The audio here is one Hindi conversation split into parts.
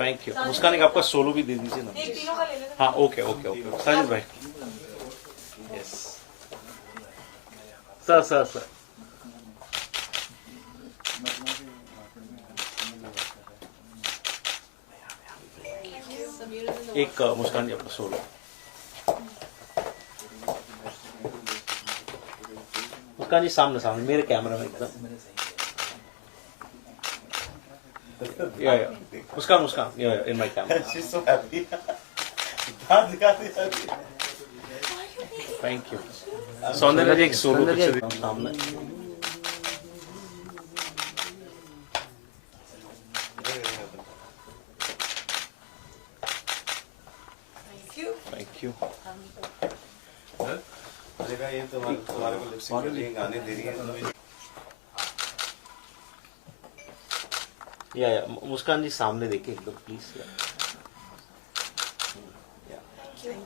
Thank you. मुस्कान एक आपका सोलो भी दे दीजिए ना। तीनों का ले लेना। हाँ ओके ओके ओके साजिद भाई। यस सर सर सर एक मुस्कान जी आपका सोलो। मुस्कान जी सामने सामने मेरे कैमरा में एकदम। या मुस्कान मुस्कान या in my camera. She's so happy. Thank you. सौंदर्य जी एक सोलो पिक्चर दिखाओ सामने। Thank you. देखा ये तुम्हारे को लिपसिंग के लिए गाने दे रही है। या मुस्कान जी सामने देखिए एकदम please.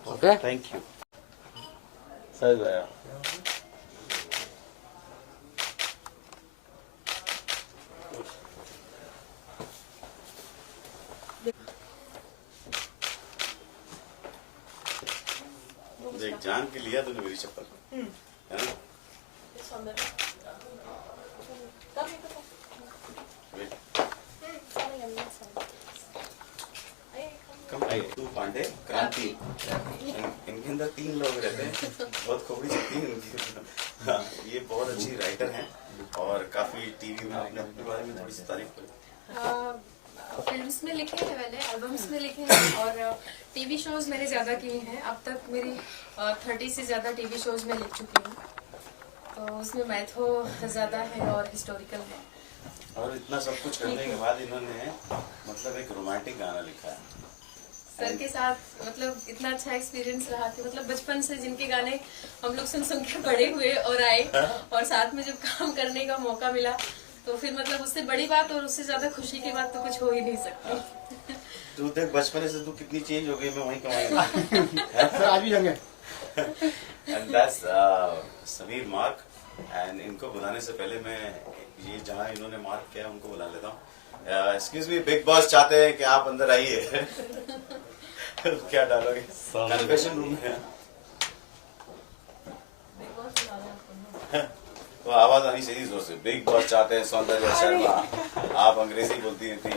Okay thank you sir भाई। देख जान के लिया तूने मेरी चप्पल, है ना? कम आइए। तू पांडे क्रांति इनके अंदर 3 लोग रहते हैं। बहुत खोपड़ी चलती है इनकी। हाँ, ये बहुत अच्छी राइटर हैं और काफी टीवी में आपने अपने बारे में थोड़ी सी तारीफ करी। फिल्म्स में लिखे हैं मैंने, एल्बम्स में लिखे हैं और टीवी शोज मैंने ज्यादा किए हैं। अब तक मेरी 30 से ज्यादा टीवी शोज में लिख चुकी हूँ। तो उसमें मैथो ज्यादा है और हिस्टोरिकल है। और इतना सब कुछ करने के बाद इन्होंने मतलब एक रोमांटिक गाना लिखा है सर के साथ। मतलब इतना अच्छा एक्सपीरियंस रहा कि मतलब बचपन से जिनके गाने हम लोग सुन सुन के बड़े हुए और आए, और साथ में जब काम करने का मौका मिला तो फिर मतलब उससे बड़ी बात और उससे ज्यादा खुशी की बात तो कुछ हो ही नहीं सकती। तू देख बचपन से तू कितनी चेंज हो गई, मैं वहीं कमाऊंगा। सर आज भी जंगे। And that's Sameer mark. And इनको बुलाने से पहले मैं ये जहाँ इन्होंने मार्क किया उनको बुला लेता हूँ। एक्सक्यूज मी, बिग बॉस चाहते हैं कि आप अंदर आइए। क्या डालोगे? कन्फेशन रूम है। तो आवाज आनी चाहिए जोर से। बिग बॉस चाहते हैं सौंदर्य शर्मा। आप अंग्रेजी बोलती थी,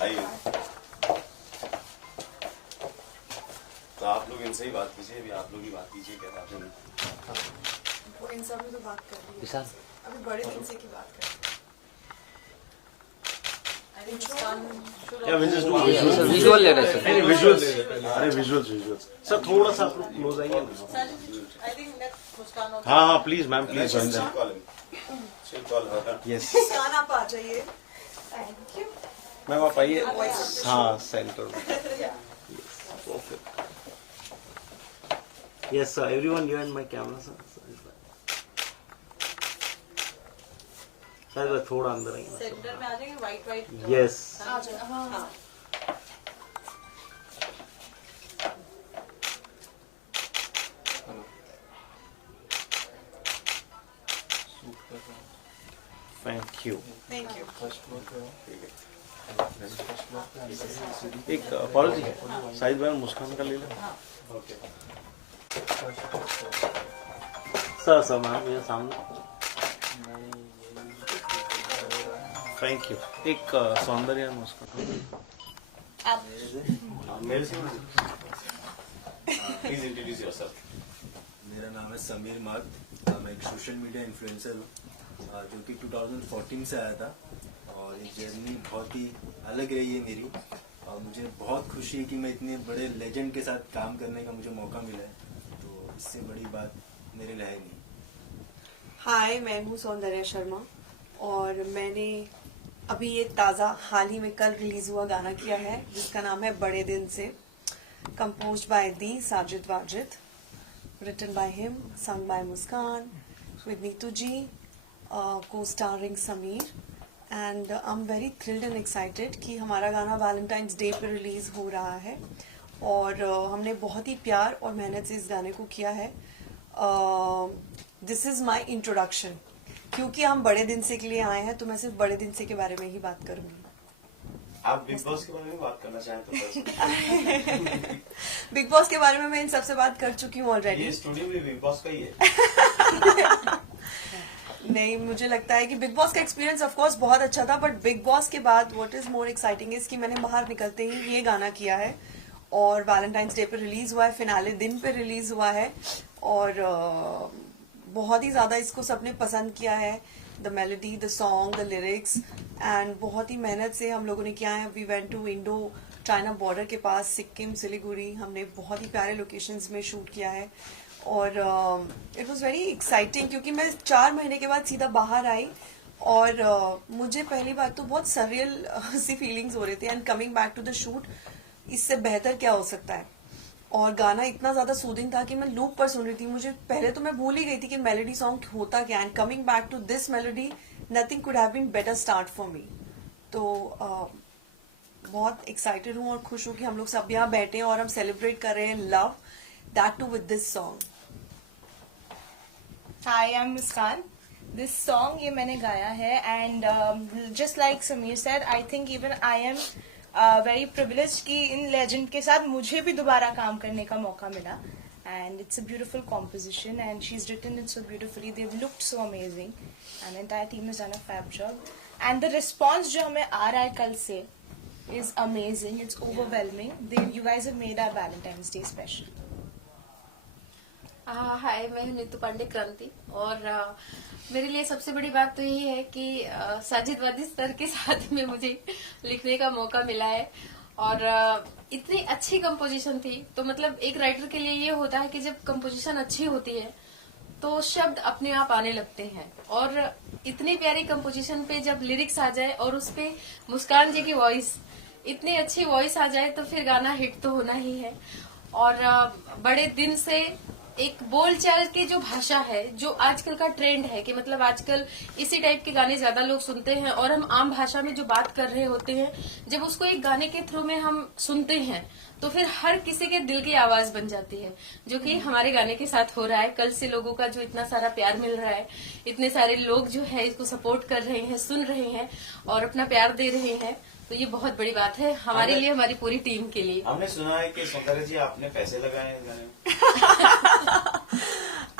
आइए। तो आप लोग इनसे ही बात कीजिए, अभी आप लोग ही बात कीजिए। क्या था वो इन सब में तो बात कर रही है। अभी बड़े दिन से की बात कर रही है। या विजुअल ले रहे सर। विजुअल्स। अरे विजुअल्स सर थोड़ा सा क्लोज आइए ना। आई थिंक नेक्स्ट मुस्कान और हाँ हाँ please ma'am please join them. Yes Muskan आप आ जाइए। Thank you. मैम आप आइए। हाँ सेंटर में। Yes sir everyone you and my camera sir. Sir थोड़ा अंदर आइए। सेंटर में आ जाएंगे। White white. यस हाँ। Thank you. Thank you. एक पॉलिसी साइड में मुस्कान का ले लो। सर मैम मेरे सामने। Thank you. एक सौंदर्य मुस्कान। आप मेरे से प्लीज इंट्रोड्यूस योरसेल्फ। मेरा नाम है समीर मार्क। मैं एक सोशल मीडिया इन्फ्लुएंसर हूँ जो कि 2014 से आया था और ये जर्नी बहुत ही अलग रही है मेरी। और मुझे बहुत खुशी है कि मैं इतने बड़े लेजेंड के साथ काम करने का मुझे मौका मिला है। तो इससे बड़ी बात मेरे लिए है नहीं। हाय, मैं हूँ सौंदर्य शर्मा और मैंने अभी ये ताज़ा हाल ही में कल रिलीज हुआ गाना किया है जिसका नाम है बड़े दिन से। Composed by the Sajid Wajid, written by him, song by Muskan with Neetu ji, co-starring Sameer. And I am very thrilled and excited कि हमारा गाना वैलेंटाइंस डे पर रिलीज हो रहा है और हमने बहुत ही प्यार और मेहनत से इस गाने को किया है। This is my introduction. क्योंकि हम बड़े दिन से के लिए आए हैं तो मैं सिर्फ बड़े दिन से के बारे में ही बात करूंगी। आप बिग बॉस के बारे में बात करना चाहें तो बस। बिग बॉस के बारे में मैं इन सबसे बात कर चुकी हूँ ऑलरेडी। ये स्टूडियो भी बिग बॉस का ही है। नहीं, मुझे लगता है कि बिग बॉस का एक्सपीरियंस ऑफ कोर्स बहुत अच्छा था, बट बिग बॉस के बाद what is more exciting is कि मैंने बाहर निकलते ही ये गाना किया है और वैलेंटाइंस डे पे रिलीज हुआ है, फिनाले दिन पे रिलीज हुआ है और बहुत ही ज्यादा इसको सबने पसंद किया है। The melody, the song, the lyrics, and बहुत ही मेहनत से हम लोगों ने किया है। We went to Indo China border के पास सिक्किम, सिलीगुड़ी, हमने बहुत ही प्यारे लोकेशंस में शूट किया है और इट वाज वेरी एक्साइटिंग क्योंकि मैं 4 महीने के बाद सीधा बाहर आई और मुझे पहली बात तो बहुत सरियल सी फीलिंग्स हो रहे थे and coming back to the shoot, इससे बेहतर क्या हो सकता है। और गाना इतना ज्यादा सूदिंग था कि मैं लूप पर सुन रही थी। मुझे पहले तो मैं भूल ही गई थी कि मेलोडी सॉन्ग होता क्या, and coming back to this melody, nothing could have been better start for me. तो बहुत एक्साइटेड हूँ और खुश हूँ कि हम लोग सब यहाँ बैठे हैं और हम सेलिब्रेट कर रहे हैं love, that too with this song. Hi, I am Muskan. This song ये मैंने गाया है and just like Sameer said, I think even I am very privilege कि इन लेजेंड के साथ मुझे भी दोबारा काम करने का मौका मिला and it's a beautiful composition and she is written it so beautifully, they have looked so amazing and entire team has done a fab job and the response जो हमें आ रहा है कल से is amazing, it's overwhelming. You guys have made our Valentine's Day special. हाय, मैं हूं नीतू पांडे क्रांति और मेरे लिए सबसे बड़ी बात तो यही है कि साजिद वादी सर के साथ में मुझे लिखने का मौका मिला है और इतनी अच्छी कंपोजिशन थी। तो मतलब एक राइटर के लिए ये होता है कि जब कंपोजिशन अच्छी होती है तो शब्द अपने आप आने लगते हैं और इतनी प्यारी कंपोजिशन पे जब लिरिक्स आ जाए और उस पे मुस्कान जी की वॉइस, इतनी अच्छी वॉइस आ जाए तो फिर गाना हिट तो होना ही है। और बड़े दिन से एक बोलचाल की जो भाषा है, जो आजकल का ट्रेंड है कि मतलब आजकल इसी टाइप के गाने ज्यादा लोग सुनते हैं और हम आम भाषा में जो बात कर रहे होते हैं, जब उसको एक गाने के थ्रू में हम सुनते हैं तो फिर हर किसी के दिल की आवाज बन जाती है, जो कि हमारे गाने के साथ हो रहा है। कल से लोगों का जो इतना सारा प्यार मिल रहा है, इतने सारे लोग जो है इसको सपोर्ट कर रहे हैं, सुन रहे हैं और अपना प्यार दे रहे हैं, तो ये बहुत बड़ी बात है हमारे लिए, हमारी पूरी टीम के लिए। हमने सुना है कि सौंदर्य जी आपने पैसे लगाए हैं गाने में।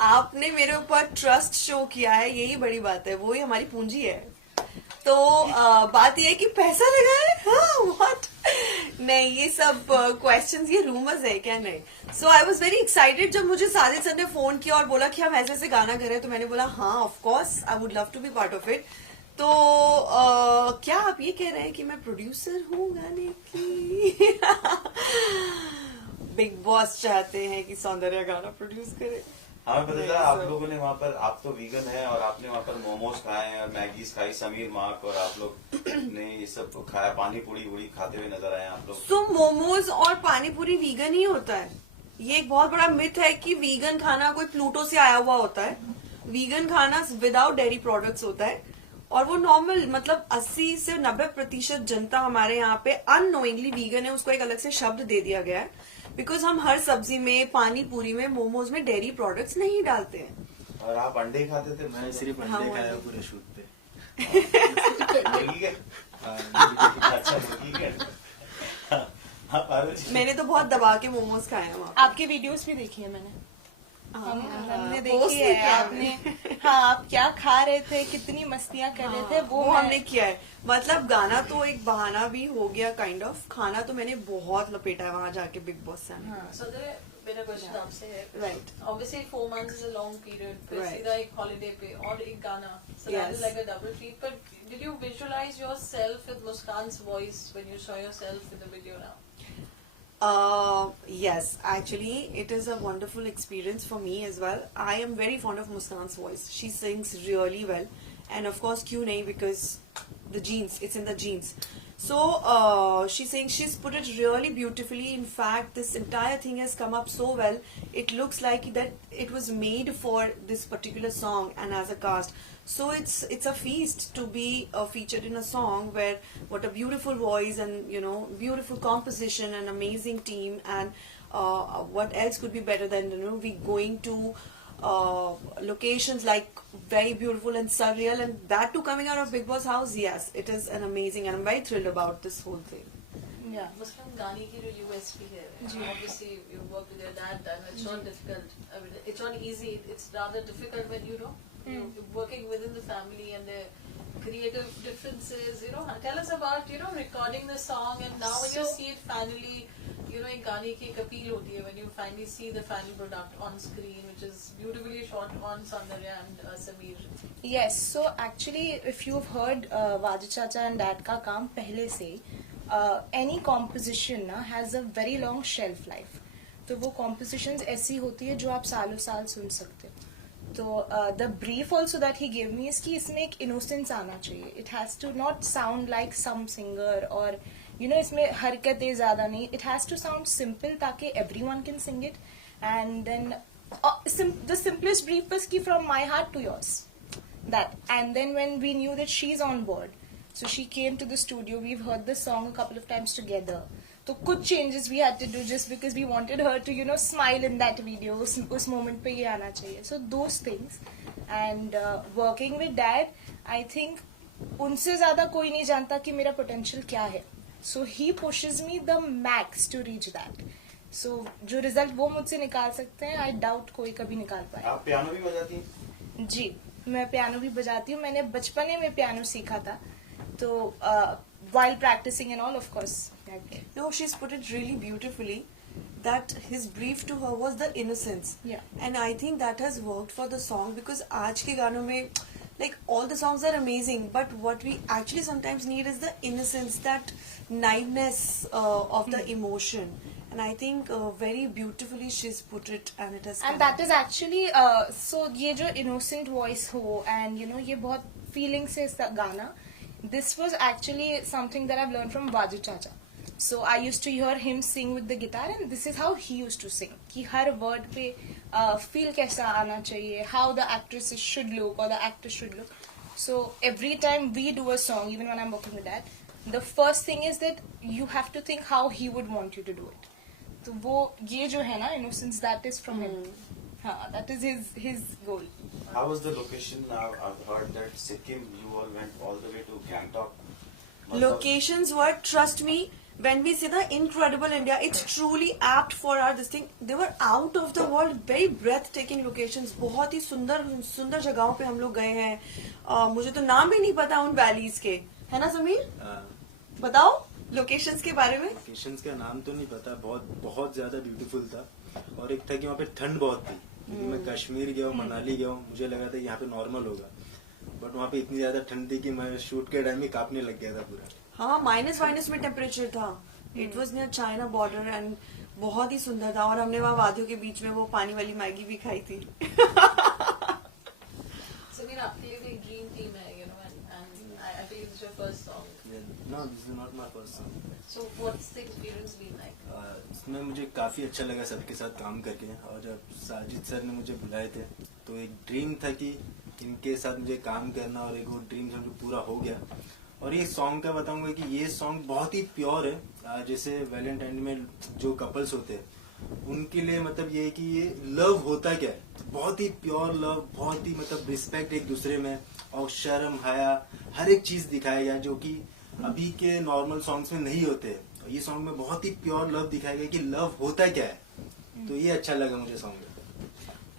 आपने मेरे ऊपर ट्रस्ट शो किया है, यही बड़ी बात है, वो ही हमारी पूंजी है। तो बात ये है कि पैसा लगा है, हाँ व्हाट, नहीं ये सब क्वेश्चंस, ये रूमर्स है क्या? नहीं। सो आई वाज वेरी एक्साइटेड जब मुझे साजिद सर ने फोन किया और बोला कि हम ऐसे ऐसे गाना कर रहे हैं, तो मैंने बोला हाँ of course I would love to be part of it. तो क्या आप ये कह रहे हैं कि मैं प्रोड्यूसर हूँ गाने की? बिग बॉस चाहते हैं कि सौंदर्य गाना प्रोड्यूस करे। हमें पता था आप लोगों ने वहाँ पर, आप तो वीगन है और आपने वहाँ पर मोमोज खाए हैं और मैगीज खाई, समीर मार्क और आप लोग ने ये सब खाया, पानी पूरी उड़ी खाते हुए नजर आए आप लोग। तो मोमोज और पानी पूरी वीगन ही होता है। ये एक बहुत बड़ा मिथ है कि वीगन खाना कोई प्लूटो से आया हुआ होता है। वीगन खाना विदाउट डेयरी प्रोडक्ट्स होता है और वो नॉर्मल, मतलब 80 से 90% जनता हमारे यहाँ पे अननोइंगली वीगन है, उसको एक अलग से शब्द दे दिया गया है बिकॉज हम हर सब्जी में, पानी पूरी में, मोमोज में डेयरी प्रोडक्ट्स नहीं डालते हैं। और आप अंडे खाते थे? मैं सिर्फ अंडे खाया पूरे शूट पे। मुर्गी के? अच्छा, मुर्गी के। हाँ, पारुल जी। मैंने तो बहुत दबा के मोमोज खाए हैं वहाँ पे। आपके वीडियोस भी देखी है मैंने। हमने पोस्ट देखी नहीं है किया आपने। हाँ, आप क्या खा रहे थे, कितनी मस्तियां कर रहे थे, वो हमने किया है। मतलब गाना तो एक बहाना भी हो गया काइंड ऑफ, खाना तो मैंने बहुत लपेटा है वहाँ जाके बिग बॉस से आने के बाद। सौंदर्य, मेरा क्वेश्चन आपसे है, Right. Obviously 4 months is a long period, फिर Right. सीधा एक हॉलिडे पे और एक गाना, so that is Yes. like a double treat. But did you visualize yourself with Muskan's voice when you saw yourself in the video now? Yes, actually it is a wonderful experience for me as well. I am very fond of Muskan's voice. She sings really well, and of course क्यों नहीं, because the genes, it's in the genes. So she's saying she's put it really beautifully. In fact, this entire thing has come up so well. It looks like that it was made for this particular song and as a cast. So it's a feast to be featured in a song where what a beautiful voice and beautiful composition and amazing team, and what else could be better than we going to locations like very beautiful and surreal, and that too coming out of Big Boss house. Yes, it is an amazing, and I'm very thrilled about this whole thing. Yeah. मुस्कान गाने की जो USP है, obviously you work with your dad, and it's not difficult. I mean, it's not easy. It's rather difficult when you're working within the family and the creative differences. Tell us about recording the song, and now when you see it finally, एक गाने की एक अपील होती है when you finally see the final product on screen, which is beautifully shot on Saundarya and Sameer. Yes, so actually if you've heard Wajid Chacha and Dad का काम पहले से, any composition ना has a very long shelf life. तो वो compositions ऐसी होती है जो आप सालों साल सुन सकते हो. तो the brief also that he gave me is कि इसमें एक innocence आना चाहिए. It has to not sound like some singer or इसमें हरकतें ज़्यादा नहीं. It has to sound simple ताकि everyone can sing it. And then the simplest brief was कि from my heart to yours. That. And then when we knew that she's on board, so she came to the studio. We've heard the song a couple of times together. So कुछ changes we had to do just because we wanted her to smile in that video. उस moment पे ये आना चाहिए. So those things. And working with Dad, I think उनसे ज़्यादा कोई नहीं जानता कि मेरा potential क्या है. So he pushes me the max to reach that. So जो result वो मुझसे निकाल सकते हैं, I doubt कोई कभी निकाल पाए. आप पियानो भी बजाती हैं? जी, मैं पियानो भी बजाती हूँ. मैंने बचपने में पियानो सीखा था. तो while practicing and all, of course. No, she's put it really beautifully. That his brief to her was the innocence. Yeah. And I think that has worked for the song because आज के गानों में like all the songs are amazing, but what we actually sometimes need is the innocence, that naiveness of the emotion. And I think very beautifully she's put it, and it has. And that is actually so ये जो innocent voice हो and ये बहुत feeling से इसका गाना. This was actually something that I've learned from Wajid Chacha. So I used to hear him sing with the guitar, and this is how he used to sing. कि हर word पे feel कैसा आना चाहिए, how the actress should look or the actor should look. So every time we do a song, even when I'm working with that, the first thing is that you have to think how he would want you to do it. तो वो ये जो है ना innocence, that is from him. हाँ, that is his goal. How was the location? I've heard that Sikkim, you all went all the way to Gangtok. Locations were, trust me, when we say the incredible India, it's truly apt for our this thing. They were out of the world, very breathtaking locations. बहुत ही सुंदर जगहों पे हम लोग गए हैं. मुझे तो नाम भी नहीं पता उन वैलीज के, है ना समीर? बताओ लोकेशंस के बारे में. लोकेशंस का नाम तो नहीं पता. बहुत ज्यादा ब्यूटीफुल था. और एक था कि वहाँ पे ठंड बहुत थी. क्योंकि मैं कश्मीर गया हूँ, मनाली गया हूँ, मुझे लगा था यहाँ पे नॉर्मल होगा, बट वहाँ पे इतनी ज्यादा ठंड थी कि मैं शूट के टाइम में कांपने लग गया था पूरा. हाँ, माइनस में टेम्परेचर था. It was near China border and बहुत ही सुंदर था. और हमने वहाँ वादियों के बीच में वो पानी वाली मैगी भी खाई थी. Sameer, आपके लिए भी ड्रीम टीम है, and I think it's your first song. No, this is not my first song. So what's the experience been like? इसमें मुझे काफी अच्छा लगा सबके साथ काम करके. और जब साजिद सर ने मुझे बुलाए थे तो एक ड्रीम था कि इनके साथ मुझे काम करना, और एक वो ड्रीम समझो पूरा हो गया. और ये सॉन्ग का बताऊंगा कि ये सॉन्ग बहुत ही प्योर है. जैसे वैलेंटाइन में जो कपल्स होते हैं उनके लिए मतलब ये है कि ये लव होता क्या है, बहुत ही प्योर लव, बहुत ही मतलब रिस्पेक्ट एक दूसरे में, और शर्म हया हर एक चीज दिखाया गया जो कि अभी के नॉर्मल सॉन्ग्स में नहीं होते. और ये सॉन्ग में बहुत ही प्योर लव दिखाया गया कि लव होता क्या है. तो ये अच्छा लगा मुझे सॉन्ग में.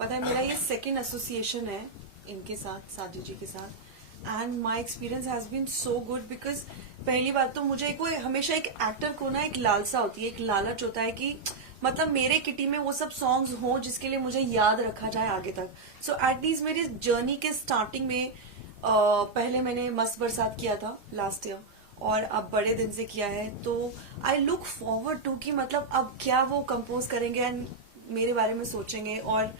पता है मेरा ये सेकंड एसोसिएशन है इनके साथ, साजिद जी के साथ, and my experience has been so good. Because पहली बात तो मुझे हमेशा एक एक्टर को ना एक लालसा होती है, एक लालच होता है कि मतलब मेरे किटी में वो सब सॉन्ग्स हों जिसके लिए मुझे याद रखा जाए आगे तक. सो एटलीस्ट मेरी जर्नी के स्टार्टिंग में पहले मैंने मस्त बरसात किया था लास्ट ईयर, और अब बड़े दिन से किया है. तो आई लुक फॉरवर्ड टू कि मतलब अब क्या वो कंपोज करेंगे एंड मेरे बारे में सोचेंगे. और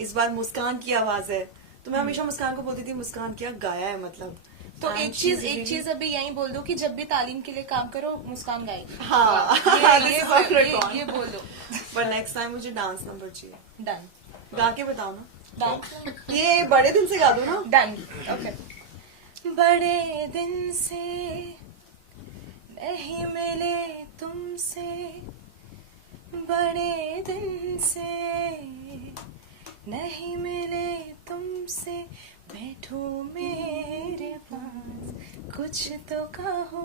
इस बार मुस्कान की आवाज है, तो मैं हमेशा मुस्कान को बोलती थी मुस्कान क्या गाया है मतलब. तो एक चीज अभी यहीं बोल दो कि जब भी तालीम के लिए काम करो मुस्कान गाएगी. हाँ, ये बोल दो. पर नेक्स्ट टाइम मुझे डांस नंबर चाहिए. डन. गा के बताओ ना. डांस ये बड़े दिन से गा दो ना. डन. ओके. बड़े दिन से नहीं मिले तुमसे, बड़े दिन से नहीं मिले तुमसे बैठूं मेरे पास, कुछ तो कहो।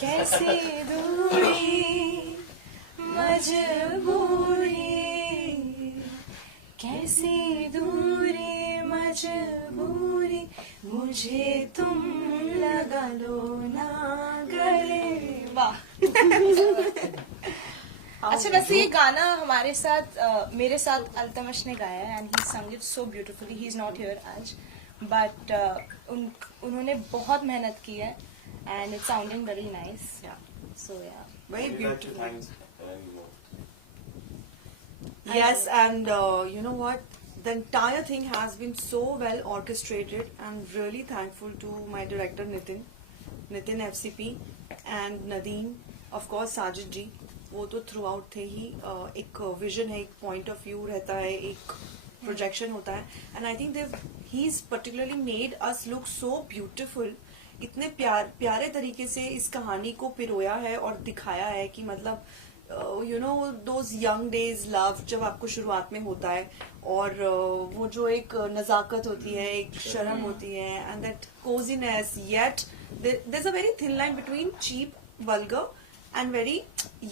कैसी दूरी मजबूरी, कैसी दूरी मजबूरी, मुझे तुम लगा लो ना गले। वाह। अच्छा, वैसे ये गाना हमारे साथ मेरे साथ अल्तमश ने गाया है, and he sung it so beautifully. He is not here आज, बट उन्होंने बहुत मेहनत की है, and it's sounding very nice. So yeah Very beautiful. Thanks. Yes, and you know what? The entire thing has been so well orchestrated. I'm really thankful to my director Nitin FCP, and Nadeem, of course, Sajid ji. वो तो थ्रू आउट थे ही। एक विजन है, एक पॉइंट ऑफ व्यू रहता है, एक प्रोजेक्शन होता है, and I think he is particularly made us look so beautiful. इतने प्यारे तरीके से इस कहानी को पिरोया है और दिखाया है कि मतलब you know those young days love जब आपको शुरुआत में होता है, और वो जो एक नजाकत होती है, एक शर्म होती है, and that cosiness, yet there is a very thin line between cheap, vulgar and very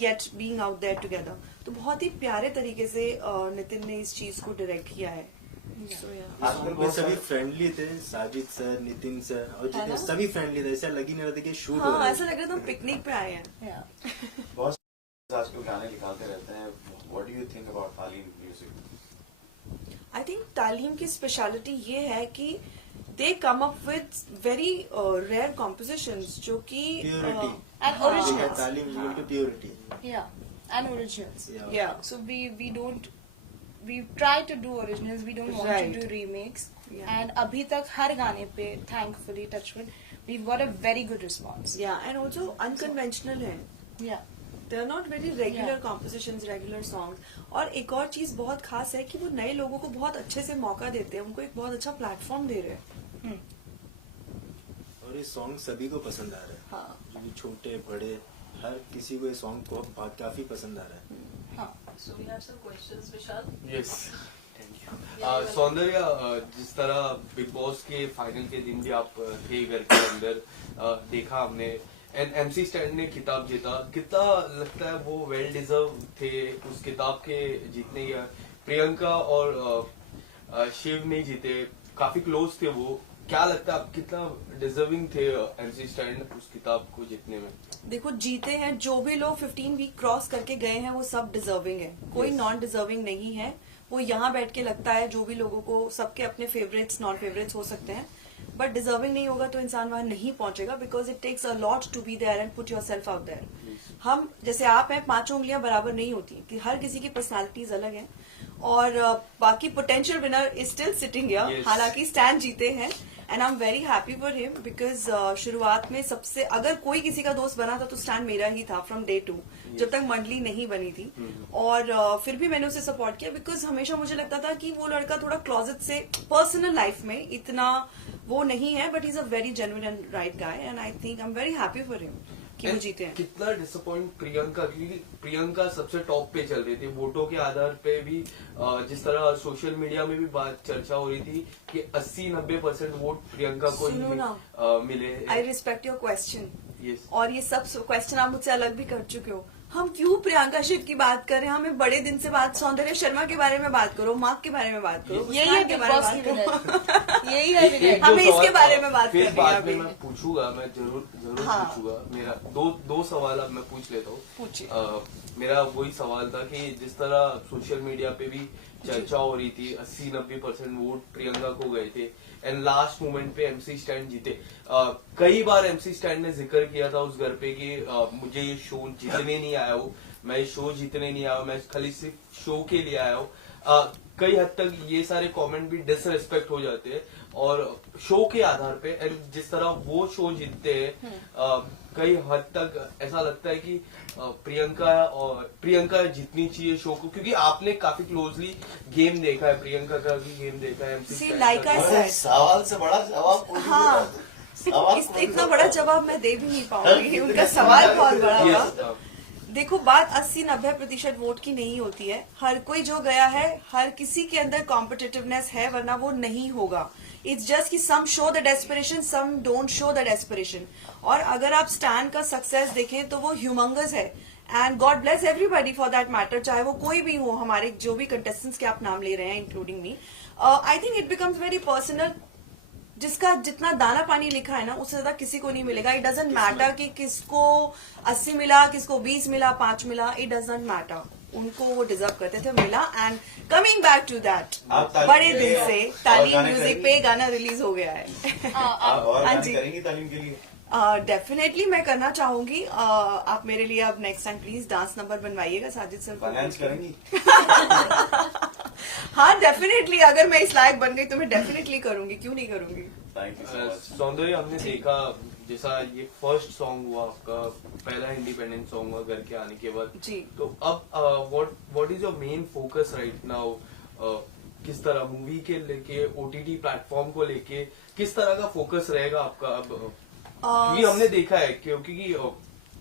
yet being out there together. तो बहुत ही प्यारे तरीके से नितिन ने इस चीज को डायरेक्ट किया है। आजकल वो सभी फ्रेंडली थे, साजिद सर, नितिन सर, और जितने सभी फ्रेंडली थे, ऐसा लग ही नहीं रहा था कि शूट हो रहा हाँ, है। ऐसा लग रहा था हम पिकनिक पे आए हैं। बहुत आजकल गाने निकालते रहते हैं। What do you think about Taleem music? I think Taleem की स्पेशलिटी ये है कि they come up with very rare compositions जो कि purity and originals. Taleem equal to purity. Yeah, and originals. Yeah. So we try to do originals. We don't want Right. to do remakes. Yeah. And अभी तक हर गाने पे, thankfully, touchwood, we've got a very good response. yeah, and also unconventional है। Yeah. They are not very regular Yeah. compositions, regular songs। और एक और चीज बहुत खास है कि वो नए लोगों को बहुत अच्छे से मौका देते हैं, उनको एक बहुत अच्छा प्लेटफॉर्म दे रहे हैं। और ये सॉन्ग सभी को पसंद आ रहा है। हाँ। जो भी छोटे बड़े, हर किसी को ये सॉन्ग को काफी पसंद आ रहा है। हाँ। So we have some questions, Vishal. Yes, सौंदर्य, जिस तरह बिग बॉस के फाइनल के दिन भी आप थे घर के अंदर, देखा हमने, एंड MC स्टैंड ने खिताब जीता, कितना लगता है वो वेल डिजर्व थे उस खिताब के जीतने के? प्रियंका और शिव नहीं जीते, काफी क्लोज थे वो। क्या लगता है आप कितना डिजर्विंग थे MC स्टैंड उस खिताब को जीतने में? देखो, जीते हैं जो भी लोग 15 वीक क्रॉस करके गए हैं वो सब डिजर्विंग है, कोई नॉन डिजर्विंग नहीं है। वो यहाँ बैठ के लगता है जो भी लोगों को, सबके अपने फेवरेट्स नॉन फेवरेट्स हो सकते हैं, बट डिजर्विंग नहीं होगा तो इंसान वहां नहीं पहुंचेगा, because it takes a lot to be there and put yourself out there. हम जैसे आप हैं, 5 उंगलियां बराबर नहीं होती, कि हर किसी की पर्सनालिटीज अलग हैं, और बाकी potential winner is still sitting here. Yes. हालांकि स्टैन जीते हैं, and I am very happy for him, because शुरुआत में सबसे अगर कोई किसी का दोस्त बना था तो स्टैन मेरा ही था फ्रॉम डे 2, जब तक मंडली नहीं बनी थी। और फिर भी मैंने उसे सपोर्ट किया, बिकॉज हमेशा मुझे लगता था कि वो लड़का थोड़ा क्लोजेट से पर्सनल लाइफ में इतना वो नहीं है, but is a very genuine and right guy, and I think I am very happy for him कि वो जीते हैं। कितना डिसअपॉइंट प्रियंका, क्योंकि प्रियंका सबसे टॉप पे चल रही थी वोटों के आधार पे भी, जिस तरह सोशल मीडिया में भी बात चर्चा हो रही थी कि 80-90% वोट प्रियंका को ही सुनो ना, मिले। I respect your question, Yes. और ये सब क्वेश्चन आप मुझसे अलग भी कर चुके हो। हम क्यों प्रियंका शिव की बात कर रहे हैं? हमें बड़े दिन से बात, सौंदर्य शर्मा के बारे में बात करो, मार्क के बारे में बात करो, यही है मुस्कान के बिग बारे में बॉस की बात करो। विनर। यही है एक विनर। दो हमें इसके सवाल, बारे में बात फिर करनी है बाद में अभी। मैं पूछूंगा, मैं जरूर हाँ। पूछूंगा। मेरा दो सवाल अब मैं पूछ लेता हूँ। पूछिए। मेरा वही सवाल था कि जिस तरह सोशल मीडिया पे भी चर्चा हो रही थी, 80-90% वोट प्रियंका को गए थे, एंड लास्ट मोमेंट पे MC स्टैंड जीते। कई बार MC स्टैंड ने जिक्र किया था उस घर पे कि मुझे ये शो जीतने नहीं आया हूँ, मैं शो जीतने नहीं आया हूँ, मैं खाली सिर्फ शो के लिए आया हूँ। कई हद तक ये सारे कमेंट भी डिसरिस्पेक्ट हो जाते हैं और शो के आधार पे, एंड जिस तरह वो शो जीतते हैं, कई हद तक ऐसा लगता है कि प्रियंका जीतनी चाहिए शो को, क्योंकि आपने काफी क्लोजली गेम देखा है, प्रियंका का भी गेम देखा है। MC See, स्टैंड like का I भी। said, सवाल से बड़ा जवाब कोई नहीं दे रहा हाँ, था। सवाल इतना कोई बड़ा जवाब मैं दे भी नहीं पाऊंगी, उनका सवाल बहुत बड़ा Yes, था। देखो बात 80-90% वोट की नहीं होती है। हर कोई जो गया है, हर किसी के अंदर कॉम्पिटिटिवनेस है, वरना वो नहीं होगा। इट्स जस्ट कि some show the desperation, some don't show the desperation. और अगर आप स्टैन का सक्सेस देखें तो वो ह्यूमंगस है, and God bless everybody for that matter, चाहे वो कोई भी हो, हमारे जो भी कंटेस्टेंट्स के आप नाम ले रहे हैं including me. I think it becomes very personal. जिसका जितना दाना पानी लिखा है ना, उससे ज्यादा किसी को नहीं मिलेगा। इट डजंट मैटर कि किसको 80 मिला, किसको 20 मिला, 5 मिला, इट डजंट मैटर। उनको वो डिजर्व करते थे, मिला। And coming back to that, बड़े दिन से तालीम म्यूजिक पे गाना रिलीज हो गया है। और हाँ गाने जी, करेंगी तालीम के लिए? डेफिनेटली मैं करना चाहूंगी। आप मेरे लिए अब next time please dance number बनवाइएगा साजिद सर को। फाइनेंस करेंगी? हाँ डेफिनेटली, अगर मैं इस लायक बन गई तो मैं डेफिनेटली करूंगी, क्यों नहीं करूंगी। Thank you so much. सौंदर्य, हमने देखा जैसा ये फर्स्ट सॉन्ग हुआ आपका, पहला इंडिपेंडेंट सॉन्ग हुआ घर के आने के बाद जी। तो अब what is your main focus right now? किस तरह मूवी के लेके, ओटीटी प्लेटफॉर्म को लेके किस तरह का फोकस रहेगा आपका अब? ये हमने देखा है क्योंकि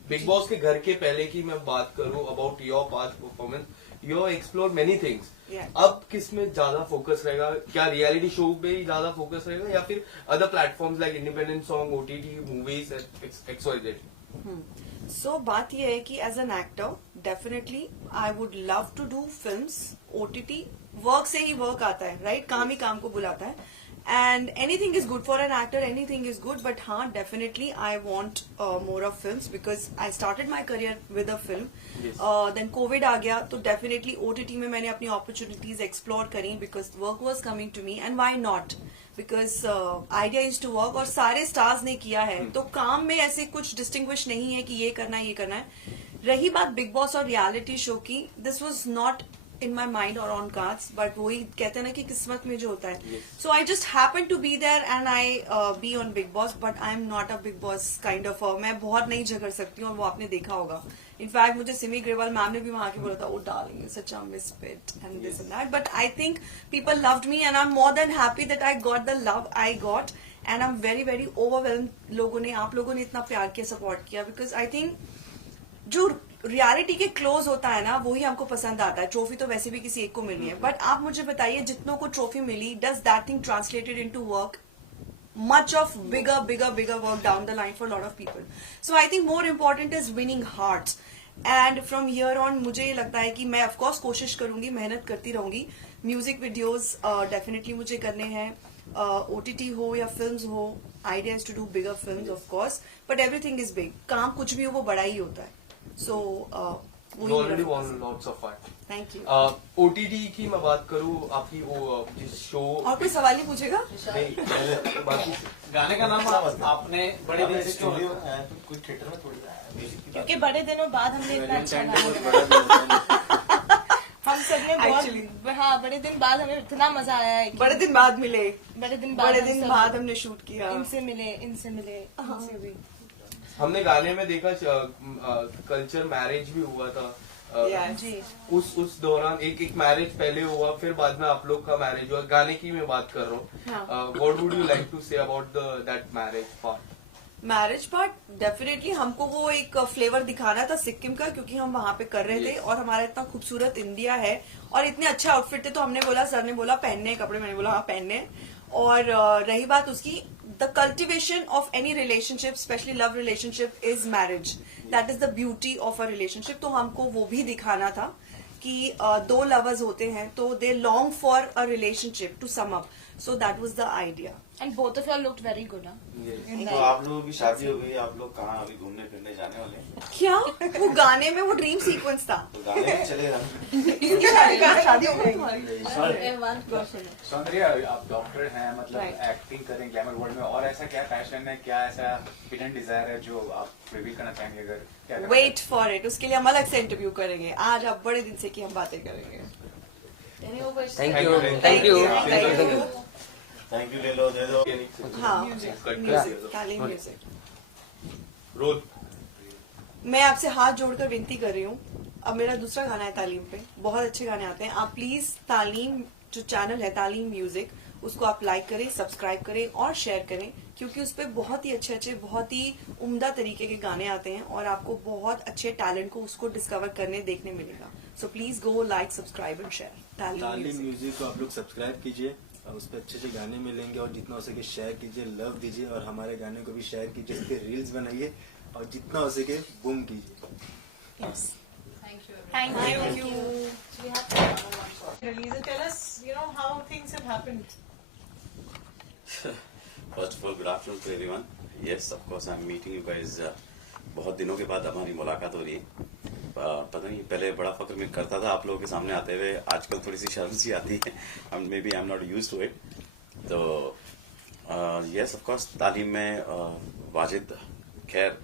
बिग बॉस के घर के पहले की मैं बात करूं about your past performance, you explore many things. अब किस में ज्यादा फोकस रहेगा? क्या रियलिटी शो पे ही ज्यादा फोकस रहेगा या फिर other platforms like independent song, OTT, movies, XYZ? So बात यह है कि as an actor definitely I would love to do films. OTT work से ही वर्क आता है, राइट? काम ही काम को बुलाता है। And anything is good for an actor, anything is good, but हाँ definitely I want more of films because I started my career with a film. Yes. Then COVID आ गया तो definitely OTT में मैंने अपनी opportunities explore करी because work was coming to me and why not? Because idea is to work और सारे stars ने किया है तो काम में ऐसे कुछ distinguish नहीं है कि ये करना है, ये करना है। रही बात बिग बॉस और रियलिटी शो की, this was not in my mind or on cards, but वही कहते हैं ना कि किस्मत में जो होता है। So I just happened to be there and I be on Big Boss, but I am not a Big Boss kind of मैं बहुत नहीं झगड़ सकती हूँ और वो आपने देखा होगा। इनफैक्ट मुझे सिमी ग्रेवाल मैम ने भी वहां के बोला था, oh darling, you're such a misfit and this and that, but I think people loved me and I'm more than happy that I got the love I got and I'm very very overwhelmed। लोगों ने, आप लोगों ने इतना प्यार किया, सपोर्ट किया, because I think जो रियलिटी के क्लोज होता है ना वही हमको पसंद आता है। ट्रॉफी तो वैसे भी किसी एक को मिली है, बट आप मुझे बताइए जितनों को ट्रॉफी मिली, does that thing translated into work? much of bigger work down the line for a lot of people. So I think more important is winning hearts. And from here on मुझे ये लगता है कि मैं of course कोशिश करूंगी, मेहनत करती रहूंगी। म्यूजिक वीडियोस डेफिनेटली मुझे करने हैं, OTT हो या फिल्म्स हो। Idea is to do bigger films of course, but everything is big. काम कुछ भी हो वो बड़ा ही होता है। So You already won lots of fun. Thank you. OTT की मैं बात करूँ, आपकी वो जिस शो, और कोई सवाल ही पूछेगा? नहीं बाकी गाने का नाम आपने बड़े दिन से क्यों कुछ थिएटर में थोड़ी क्योंकि बड़े दिनों बाद हमने इतना अच्छा गाना हम सब ने Actually. बहुत, हाँ बड़े दिन बाद हमें इतना मजा आया है कि बड़े दिन बाद मिले, बड़े दिन बड़े दिन बाद हमने शूट किया। इनसे मिले, इनसे भी। हमने गाने में देखा कल्चर मैरिज भी हुआ था। जी। उस दौरान एक मैरिज पहले हुआ, फिर बाद में आप लोग का मैरिज हुआ। गाने की मैं बात कर रहा हूँ। What would you like to say about that marriage part? Marriage part definitely हमको वो एक फ्लेवर दिखाना था सिक्किम का, क्योंकि हम वहां पे कर रहे थे और हमारा इतना खूबसूरत इंडिया है और इतने अच्छे आउटफिट थे, तो हमने बोला, सर ने बोला पहनने कपड़े, मैंने बोला हाँ पहनने। और रही बात उसकी, the cultivation of any relationship, especially love relationship, is marriage. That is the beauty of a relationship. तो हमको वो भी दिखाना था कि दो lovers होते हैं तो they long for a relationship to sum up. So that was the idea. And both of you looked very good, huh? तो आप लोगों की शादी हो गई, आप लोग कहाँ अभी घूमने फिरने जाने वाले हैं? क्या वो गाने में वो ड्रीम सीक्वेंस था? तो गाने में चलेगा। शादी हो गई। सौंदर्य, आप डॉक्टर हैं, मतलब एक्टिंग करें ग्लैमर वर्ल्ड में, और ऐसा क्या पैशन है, क्या ऐसा हिडन डिजायर है जो आप रिवील करना चाहेंगे? अगर वेट फॉर इट, उसके लिए हम अलग से इंटरव्यू करेंगे। आज आप बड़े दिन से की हम बातें करेंगे। Thank you. थैंक यू, ले लो, दे दो। हाँ, म्यूजिक, तालीम म्यूजिक। रोल मैं आपसे हाथ जोड़कर विनती कर रही हूँ, अब मेरा दूसरा गाना है तालीम पे, बहुत अच्छे गाने आते हैं। आप प्लीज तालीम जो चैनल है तालीम म्यूजिक, उसको आप लाइक करें, सब्सक्राइब करें और शेयर करें, क्योंकि उस पर बहुत ही अच्छे बहुत ही उम्दा तरीके के गाने आते हैं और आपको बहुत अच्छे टैलेंट को उसको डिस्कवर करने देखने मिलेगा. So please go like, subscribe and share. तालीम म्यूजिक को आप लोग सब्सक्राइब कीजिए, उस पर अच्छे गाने मिलेंगे और जितना हो सके शेयर कीजिए, लव दीजिए और हमारे गाने को भी शेयर कीजिए, इसके रील्स बनाइए और जितना हो सके बूम कीजिए. Yes. Thank you. Thank Thank you. you. We have to have one shot. Release, tell us, how things have happened. First of all, good afternoon to everyone. Yes, of course, I'm meeting you guys. बहुत दिनों के बाद हमारी मुलाकात हो रही है. पता नहीं, पहले बड़ा फक्र मैं करता था आप लोगों के सामने आते हुए, आजकल थोड़ी सी शर्म सी आती है. Maybe I am not used to it. तो यस, ऑफ कोर्स, तालीम में वाजिद, खैर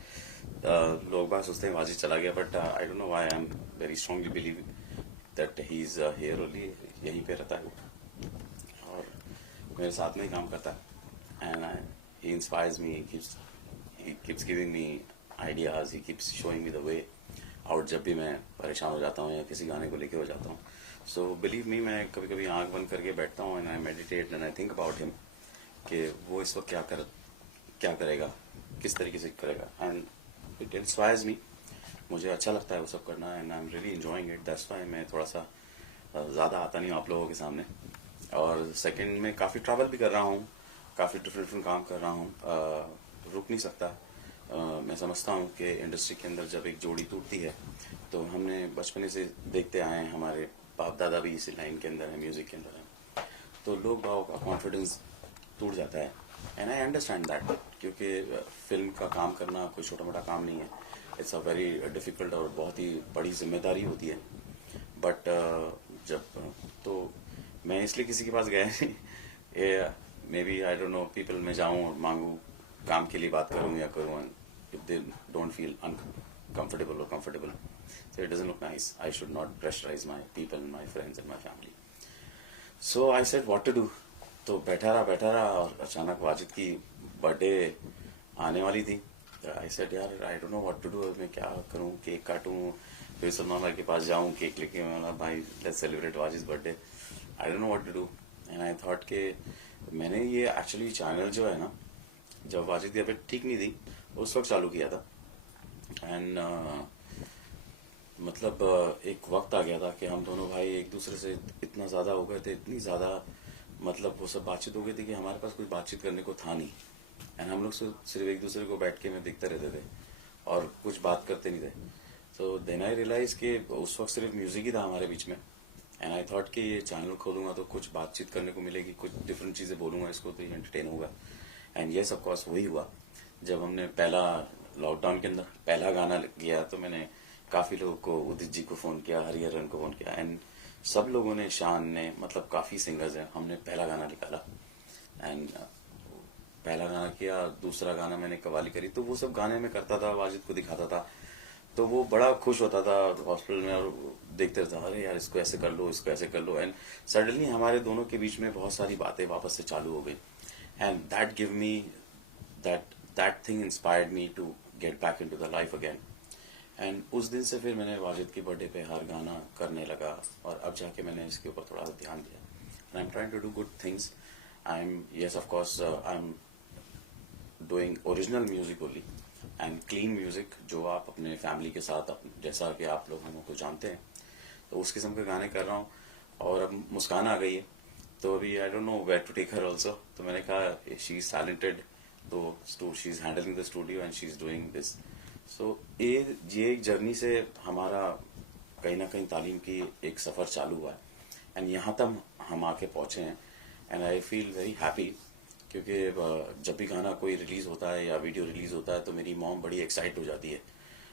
लोग बात सोचते हैं वाजिद चला गया, but I don't know why. I am very strongly believe that he is here only. यहीं पे रहता है वो और मेरे साथ में ही काम करता है. And he inspires me, he keeps giving me ideas, he keeps showing me the way out जब भी मैं परेशान हो जाता हूँ या किसी गाने को लेके हो जाता हूँ. सो बिलीव मी, मैं कभी कभी आंख बंद करके बैठता हूँ and I meditate and I think about him कि वो इस वक्त क्या करेगा, किस तरीके से करेगा. एंड इट इंस्पायर्स मी. मुझे अच्छा लगता है वो सब करना and I am really enjoying it. That's why मैं थोड़ा सा ज़्यादा आता नहीं हूँ आप लोगों के सामने. और सेकेंड में काफ़ी ट्रैवल भी कर रहा हूँ, काफ़ी डिफरेंट काम कर रहा हूँ. रुक नहीं सकता. मैं समझता हूँ कि इंडस्ट्री के अंदर जब एक जोड़ी टूटती है तो हमने बचपने से देखते आए हैं, हमारे बाप दादा भी इसी लाइन के अंदर है, म्यूजिक के अंदर है, तो लोग बागों का कॉन्फिडेंस टूट जाता है. एंड आई अंडरस्टैंड दैट, क्योंकि फिल्म का काम करना कोई छोटा मोटा काम नहीं है. इट्स अ वेरी डिफिकल्ट और बहुत ही बड़ी जिम्मेदारी होती है. बट जब तो मैं इसलिए किसी के पास गया नहीं. Maybe I don't know, people में जाऊं और मांगू, काम के लिए बात करूं या करूं, if they don't feel uncomfortable or comfortable, so it doesn't look nice. I should not pressurize my people, my friends and my family. So I said what to do. तो बैठा रहा और अचानक वाजिद की बर्थडे आने वाली थी. आई सेड यार, I don't know what to do. मैं क्या करूं, केक काटूं, फिर सलमान भाई के पास जाऊं, केक लेके वाला भाई let's celebrate Wajid birthday. I don't know what to do. And I thought के मैंने ये एक्चुअली चैनल जो है ना, जब वाजिद की तबीयत ठीक नहीं थी उस वक्त चालू किया था. एंड मतलब एक वक्त आ गया था कि हम दोनों भाई एक दूसरे से इतना ज्यादा हो गए थे, इतनी ज्यादा, मतलब वो सब बातचीत हो गई थी कि हमारे पास कुछ बातचीत करने को था नहीं. एंड हम लोग सिर्फ एक दूसरे को बैठ के में देखते रहते थे और कुछ बात करते नहीं थे. तो देन आई रियलाइज कि उस वक्त सिर्फ म्यूजिक ही था हमारे बीच में. एंड आई थॉट कि ये चैनल खोलूंगा तो कुछ बातचीत करने को मिलेगी, कुछ डिफरेंट चीजें बोलूंगा इसको तो ये एंटरटेन होगा. एंड येस, ऑफ कोर्स वही हुआ. जब हमने पहला लॉकडाउन के अंदर पहला गाना किया तो मैंने काफी लोगों को, उदित जी को फोन किया, हरिहरन को फोन किया, एंड सब लोगों ने, शान ने, मतलब काफी सिंगर्स हैं, हमने पहला गाना निकाला. एंड पहला गाना किया, दूसरा गाना मैंने कवाली करी. तो वो सब गाने में करता था, वाजिद को दिखाता था, तो वो बड़ा खुश होता था हॉस्पिटल में और देखते रहता, अरे यार इसको ऐसे कर लो, इसको ऐसे कर लो. एंड सडनली हमारे दोनों के बीच में बहुत सारी बातें वापस से चालू हो गई. And that give me that thing inspired me to get back into the life again. And उस दिन से फिर मैंने वाजिद की बर्थडे पे हर गाना करने लगा और अब जाके मैंने इसके ऊपर थोड़ा ध्यान दिया. And I am trying to do good things. I am, yes of course, I am doing original music only and clean music, जो आप अपने फैमिली के साथ, जैसा कि आप लोग हमको जानते हैं, तो उस किस्म के गाने कर रहा हूँ. और अब मुस्कान आ गई है तो अभी I don't know where to take her also. तो मैंने कहा शी इज टैलेंटेड, तो she is handling the studio and she is doing this. So ये एक जर्नी से हमारा कहीं ना कहीं तालीम की एक सफर चालू हुआ है एंड यहाँ तक हम आके पहुंचे हैं. And I feel very happy, क्योंकि जब भी गाना कोई रिलीज होता है या वीडियो रिलीज होता है तो मेरी मॉम बड़ी एक्साइट हो जाती है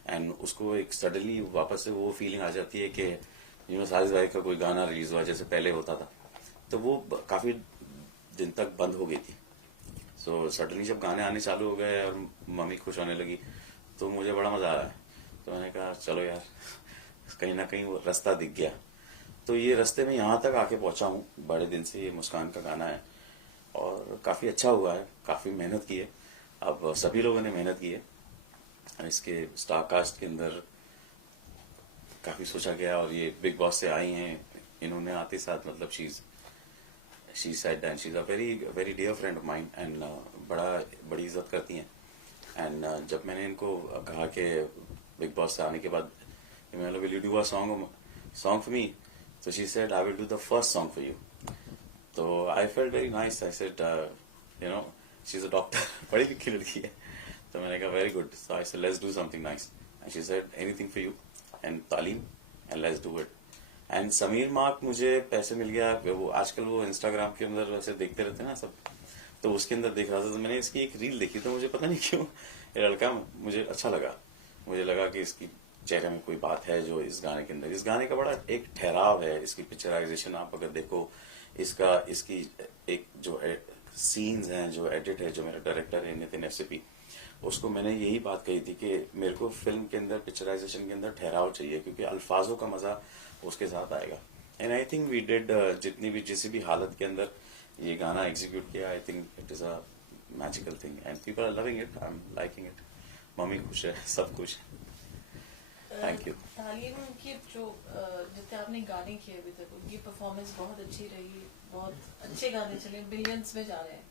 एंड उसको एक सडनली वापस से वो फीलिंग आ जाती है कि साजिद भाई का कोई गाना रिलीज हुआ जैसे पहले होता था. तो वो काफी दिन तक बंद हो गई थी. सो सडनली जब गाने आने चालू हो गए और मम्मी खुश होने लगी तो मुझे बड़ा मजा आया. तो मैंने कहा चलो यार, कहीं ना कहीं वो रास्ता दिख गया. तो ये रास्ते में यहाँ तक आके पहुंचा हूँ बड़े दिन से. ये मुस्कान का गाना है और काफी अच्छा हुआ है, काफी मेहनत की है. अब सभी लोगों ने मेहनत की है. इसके स्टार कास्ट के अंदर काफी सोचा गया और ये बिग बॉस से आई हैं, इन्होंने आते साथ मतलब she said, and she's a very dear friend of mine, and बड़ी इज्जत करती हैं. And जब मैंने इनको कहा कि बिग बॉस से आने के बाद मैंने will you do a song for me? So she said, I will do the first song for you. So I felt very nice. I said, you know, she's a doctor, पढ़ी लिखी लड़की है. तो मैंने कहा very good. So I said, let's do something nice. And she said, anything for you and तालीम, and let's do it. And Sameer mark मुझे पैसे मिल गया. वो आजकल वो इंस्टाग्राम के अंदर वैसे देखते रहते हैं ना सब, तो उसके अंदर देख रहा था, तो मैंने इसकी एक रील देखी, तो मुझे पता नहीं क्यों ये लड़का मुझे अच्छा लगा. मुझे लगा कि इसकी चेहरे में कोई बात है जो इस गाने के अंदर. इस गाने का बड़ा एक ठहराव है. इसकी पिक्चराइजेशन आप अगर देखो, इसकी एक जो सीन्स हैं, जो एडिट है, जो मेरा डायरेक्टर है नितिन एफसीपी, उसको मैंने यही बात कही थी कि मेरे को फिल्म के अंदर पिक्चराइजेशन के अंदर ठहराव चाहिए, क्योंकि अल्फाजों का मजा उसके साथ आएगा. And I think we did जिस भी हालत के अंदर ये गाना एग्जीक्यूट किया, I think it is a magical thing and people are loving it. I am liking it. Mummy खुश है, सब खुश है. Thank you. तालीम की जो जितने आपने गाने किए अभी तक, उनकी परफॉर्मेंस बहुत अच्छी रही, बहुत अच्छे गाने चले, बिलियंस में जा रहे हैं.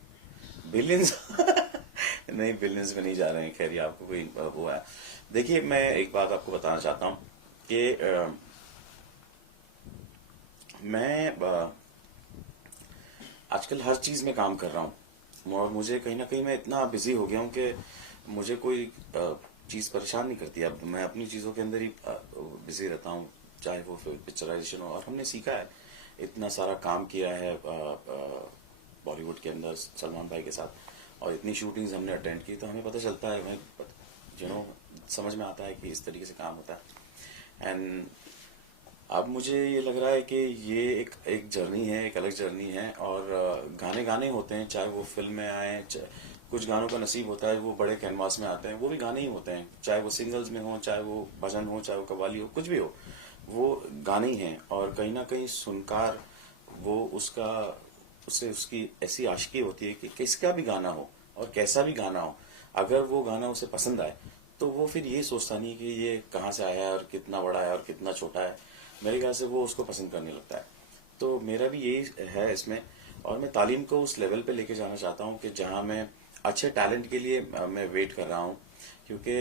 बिलियंस नहीं, बिलियंस में नहीं जा रहे हैं. खैर, आपको कोई वो है. देखिए, मैं एक बात आपको बताना चाहता हूँ कि मैं आजकल हर चीज में काम कर रहा हूँ और मुझे कहीं ना कहीं मैं इतना बिजी हो गया हूँ कि मुझे कोई चीज परेशान नहीं करती. अब मैं अपनी चीजों के अंदर ही बिजी रहता हूँ, चाहे वो पिक्चराइजेशन हो. और हमने सीखा है, इतना सारा काम किया है बॉलीवुड के अंदर सलमान भाई के साथ, और इतनी शूटिंग्स हमने अटेंड की, तो हमें पता चलता है, हमें समझ में आता है कि इस तरीके से काम होता है. एंड अब मुझे ये लग रहा है कि ये एक जर्नी है, एक अलग जर्नी है. और गाने होते हैं, चाहे वो फिल्म में आए, कुछ गानों का नसीब होता है वो बड़े कैनवास में आते हैं, वो भी गाने ही होते हैं, चाहे वो सिंगल्स में हो, चाहे वो भजन हो, चाहे वो कव्वाली हो, कुछ भी हो, वो गाने ही हैं. और कहीं ना कहीं सुनकार वो उससे उसकी ऐसी आशिकी होती है कि किसका भी गाना हो और कैसा भी गाना हो, अगर वो गाना उसे पसंद आए तो वो फिर ये सोचता नहीं कि ये कहाँ से आया है और कितना बड़ा है और कितना छोटा है. मेरे ख्याल से वो उसको पसंद करने लगता है. तो मेरा भी यही है इसमें. और मैं तालीम को उस लेवल पे लेके जाना चाहता हूँ कि जहाँ मैं अच्छे टैलेंट के लिए मैं वेट कर रहा हूँ, क्योंकि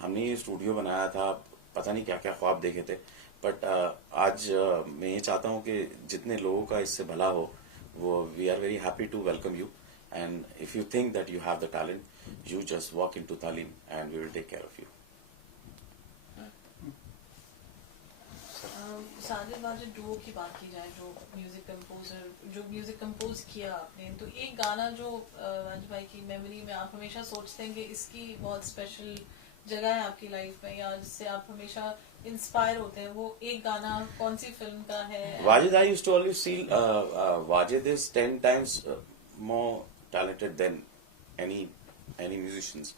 हमने ये स्टूडियो बनाया था, पता नहीं क्या क्या ख्वाब देखे थे, बट आज मैं ये चाहता हूँ कि जितने लोगों का इससे भला हो, वो we are very happy to welcome you. And if you think that you have the talent, you just walk into Taleem and we will take care of you. Sajid Wajid duo की बात की जाए, जो म्यूजिक कंपोज किया आपने, तो एक गाना जो वाजिद भाई की मेमोरी में आप हमेशा सोचते हैं कि इसकी बहुत स्पेशल जगह है आपकी लाइफ में, या जिससे आप हमेशा इंस्पायर होते हैं, वो एक गाना कौन सी फिल्म का है? Wajid, I used to always feel Wajid is 10 times more talented than any musicians.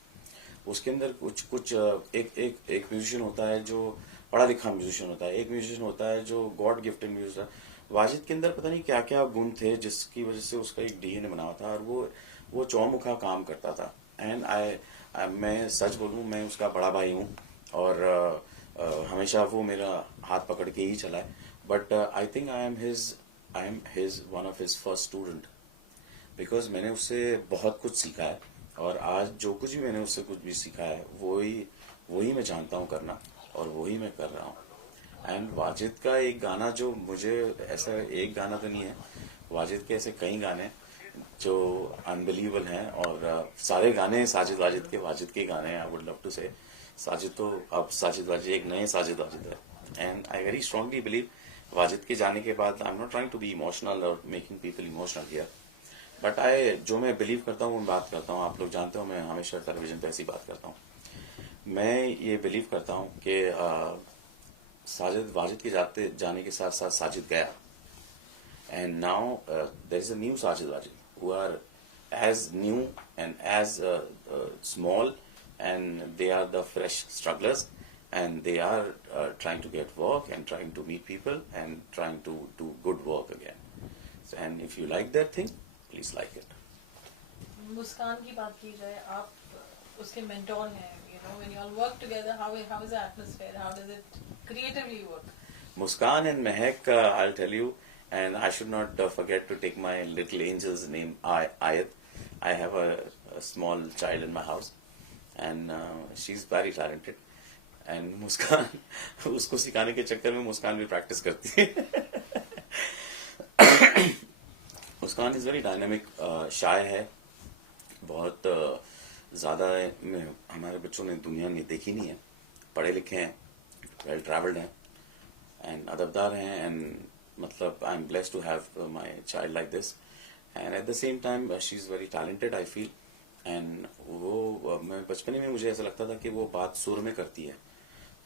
उसके अंदर कुछ एक म्यूजिशियन होता है जो पढ़ा लिखा म्यूजिशियन होता है, एक म्यूजिशियन होता है जो गॉड गिफ्टेड म्यूजिशियन. वाजिद के अंदर पता नहीं क्या क्या गुण थे जिसकी वजह से उसका एक डीएनए बना था, और वो चौमुखा काम करता था. एंड मैं सच बोलूं, मैं उसका बड़ा भाई हूँ और हमेशा वो मेरा हाथ पकड़ के ही चला है. But I think I am his one of his first student, because मैंने उससे बहुत कुछ सीखा है. और आज जो कुछ भी मैंने उससे कुछ भी सीखा है वही मैं जानता हूँ करना, और वही मैं कर रहा हूँ. एंड वाजिद का एक गाना जो मुझे, ऐसा एक गाना तो नहीं है, वाजिद के ऐसे कई गाने जो अनबिलीवेबल हैं, और सारे गाने साजिद वाजिद के गाने हैं. आई वुड लव टू से साजिद, तो अब साजिद वाजिद एक नए साजिद वाजिद है. And I very strongly believe Wajid के जाने के बाद, I am not trying to be emotional और making people emotional here, but जो मैं बिलीव करता हूँ, मैं बात करता हूँ. आप लोग जानते हो मैं हमेशा टेलीविजन पे ऐसी बात करता हूँ. मैं ये बिलीव करता हूँ कि साजिद वाजिद के जाने के साथ साथ साजिद गया, and now there is a new Sajid Wajid who are as new and as small, and they are the fresh strugglers, and they are trying to get work and trying to meet people and trying to do good work again. So, and if you like that thing, please like it. मुस्कान की बात की जाए, आप उसके मेंटोर हैं. When you all work together, how is the atmosphere? How does it creatively work? Muskan and Mehak, I'll tell you, and I should not forget to take my little angel's name, Ayat. I have a small child in my house, and she's very talented. And मुस्कान उसको सिखाने के चक्कर में मुस्कान भी प्रैक्टिस करती है. मुस्कान इज वेरी डायनामिक, शाय है, बहुत ज़्यादा हमारे बच्चों ने दुनिया में देखी नहीं है. पढ़े लिखे हैं, वेल ट्रैवल्ड हैं, एंड अदबदार हैं, एंड मतलब I am blessed to have my child like this. And at the same time she is very talented, I feel. And वो मैं बचपन में मुझे ऐसा लगता था कि वो बात सुर में करती है,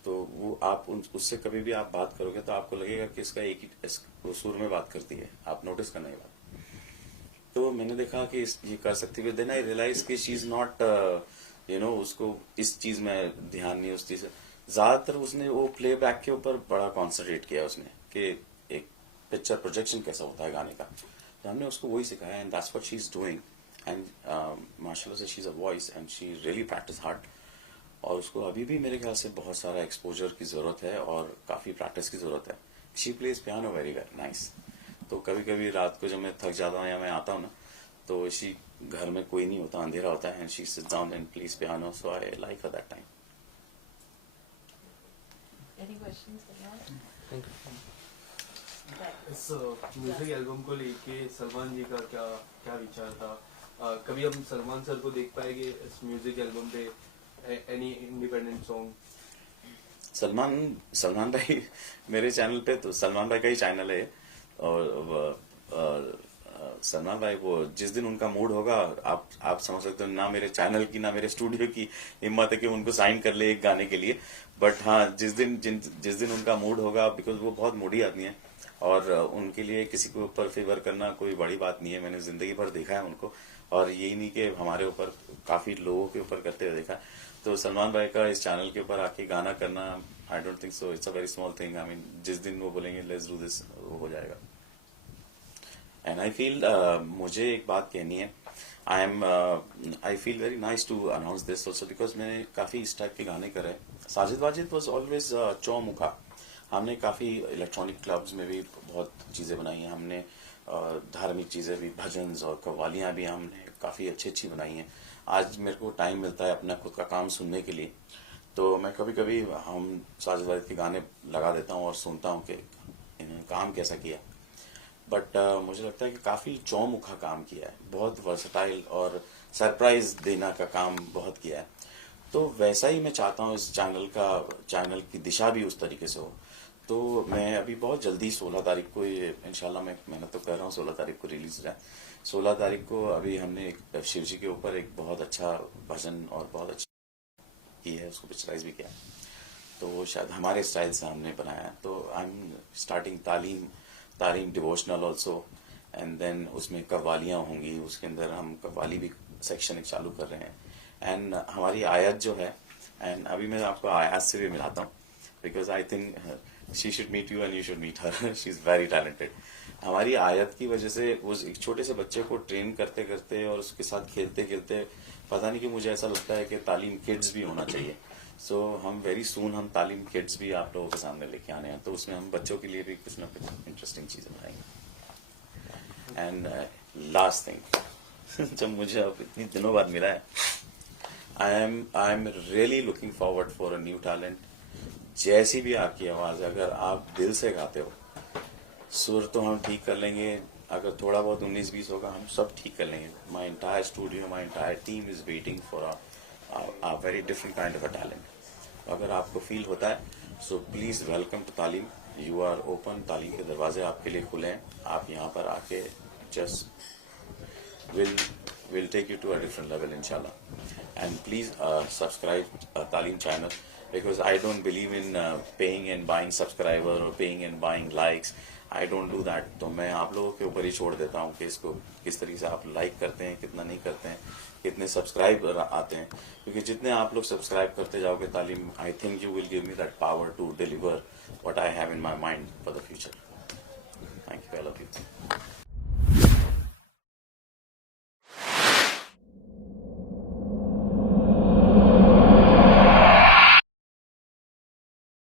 तो वो आप उससे कभी भी आप बात करोगे तो आपको लगेगा कि इसका एक ही वो सुर में बात करती है. आप नोटिस करना ये बात. तो मैंने देखा कि ये कर सकती है. देन आई रियलाइज कि शी इज नॉट उसको इस चीज में ध्यान नहीं, उस चीज से ज्यादातर उसने वो प्ले बैक के ऊपर बड़ा कॉन्सेंट्रेट किया उसने कि एक पिक्चर प्रोजेक्शन कैसा होता है गाने का. तो हमने उसको वही सिखाया, and that's what she is doing. And माशाल्लाह से she is a voice and she really practice hard. और उसको अभी भी मेरे ख्याल से बहुत सारा एक्सपोजर की जरूरत है और काफी प्रैक्टिस की जरूरत है. She plays piano very very nice. तो कभी कभी रात को जब मैं थक जाता हूँ या मैं आता हूँ ना, तो शी घर में कोई नहीं होता, अंधेरा होता है, and she sits down and plays piano. So I like her that time. Any questions? Thank you. इस म्यूजिक एल्बम को लेके सलमान जी का क्या क्या विचार था? कभी हम सलमान सर को देख पाएंगे इस म्यूजिक एल्बम पे? Any independent song? सलमान भाई मेरे चैनल पे, तो सलमान भाई का ही चैनल है, और सलमान भाई वो जिस दिन उनका मूड होगा, आप समझ सकते हो, ना मेरे चैनल की ना मेरे स्टूडियो की हिम्मत है कि उनको साइन कर ले एक गाने के लिए. बट हाँ, जिस दिन उनका मूड होगा, बिकॉज वो बहुत मूडी आदमी है, और उनके लिए किसी के ऊपर फेवर करना कोई बड़ी बात नहीं है. मैंने जिंदगी भर देखा है उनको, और यही नहीं कि हमारे ऊपर, काफी लोगों के ऊपर करते हुए देखा. तो सलमान भाई का इस चैनल के ऊपर आके गाना करना, I don't think so, it's a very small thing. I mean जिस दिन वो बोलेंगे लेट्स डू दिस, वो हो जाएगा. एंड आई फील, मुझे एक बात कहनी है, I feel very nice to announce this also, because मैंने काफी इस टाइप के गाने करे. साजिद वाजिद वॉज ऑलवेज चौमुखा. हमने काफी इलेक्ट्रॉनिक क्लब्स में भी बहुत चीजें बनाई हैं. हमने धार्मिक चीजें भी, भजन और कव्वालियां भी हमने काफी अच्छी बनाई हैं. आज मेरे को टाइम मिलता है अपना खुद का काम सुनने के लिए, तो मैं कभी कभी हम साजिद वाजिद के गाने लगा देता हूँ और सुनता हूँ कि इन्होंने काम कैसा किया. बट मुझे लगता है कि काफी चौमुखा काम किया है, बहुत वर्सटाइल और सरप्राइज देना का काम बहुत किया है. तो वैसा ही मैं चाहता हूँ इस चैनल की दिशा भी उस तरीके से हो. तो मैं अभी बहुत जल्दी 16 तारीख को, ये इंशाल्लाह मैं मेहनत तो कर रहा हूँ, 16 तारीख को रिलीज रहा है. 16 तारीख को अभी हमने एक शिव जी के ऊपर एक बहुत अच्छा भजन और बहुत अच्छी की है, उसको पिक्चराइज भी किया. तो वो शायद हमारे स्टाइल से हमने बनाया है. तो आई एम स्टार्टिंग तालीम डिवोशनल ऑल्सो, एंड देन उसमें कव्वालियाँ होंगी, उसके अंदर हम कव्वाली भी सेक्शन एक चालू कर रहे हैं. एंड हमारी आयत जो है, एंड अभी मैं आपको आयत से भी मिलाता हूँ, because I think she should meet you and you should meet her. She is very talented. हमारी आयत की वजह से उस एक छोटे से बच्चे को ट्रेन करते करते और उसके साथ खेलते खेलते, पता नहीं कि मुझे ऐसा लगता है कि तालीम किड्स भी होना चाहिए. सो हम वेरी सून हम तालीम किड्स भी आप लोगों के सामने लेके आने हैं. तो उसमें हम बच्चों के लिए भी कुछ ना कुछ इंटरेस्टिंग चीजें बनाएंगे. एंड लास्ट थिंग, जब मुझे अब इतनी दिनों बाद मिला है, I am really looking forward for a new talent. जैसी भी आपकी आवाज है, अगर आप दिल से गाते हो, सुर तो हम ठीक कर लेंगे, अगर थोड़ा बहुत 19-20 होगा हम सब ठीक कर लेंगे. My entire studio, my entire team is waiting for a very different kind of a talent. अगर आपको फील होता है, so please welcome to Taleem. You are open. Taleem के दरवाजे आपके लिए खुले हैं. आप यहाँ पर आके just will take you to a different level इंशाल्लाह. And please subscribe Taleem channel, because I don't believe in paying and buying subscriber or paying and buying likes. I don't do that. तो मैं आप लोगों के ऊपर ही छोड़ देता हूँ कि इसको किस तरीके से आप लाइक करते हैं, कितना नहीं करते हैं, कितने सब्सक्राइब आते हैं. क्योंकि जितने आप लोग सब्सक्राइब करते जाओगे तालीम, I think you will give me that power to deliver what I have in my mind for the future. Thank you. I love you.